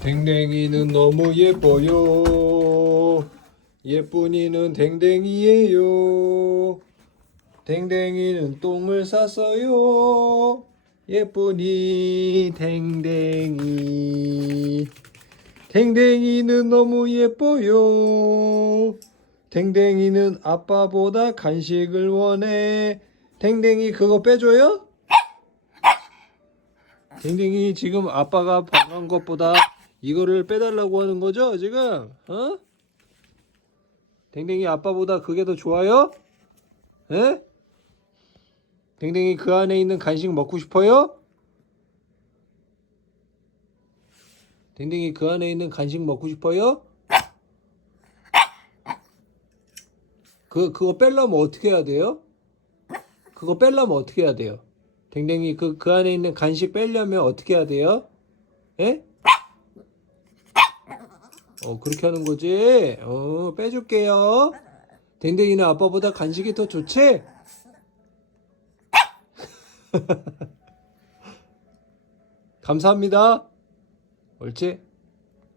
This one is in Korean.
댕댕이는 너무 예뻐요. 예쁜이는 댕댕이에요. 댕댕이는 똥을 쌌어요. 예쁜이 댕댕이. 댕댕이는 너무 예뻐요. 댕댕이는 아빠보다 간식을 원해. 댕댕이 그거 빼줘요? 댕댕이 지금 아빠가 방한 것보다 이거를 빼달라고 하는 거죠 지금? 어? 댕댕이 아빠보다 그게 더 좋아요? 에? 댕댕이 그 안에 있는 간식 먹고 싶어요? 댕댕이 그 안에 있는 간식 먹고 싶어요? 그 그거 빼려면 어떻게 해야 돼요? 그거 빼려면 어떻게 해야 돼요? 댕댕이 그 그 안에 있는 간식 빼려면 어떻게 해야 돼요? 예? 어 그렇게 하는 거지? 어 빼줄게요. 댕댕이는 아빠보다 간식이 더 좋지? 감사합니다. 옳지?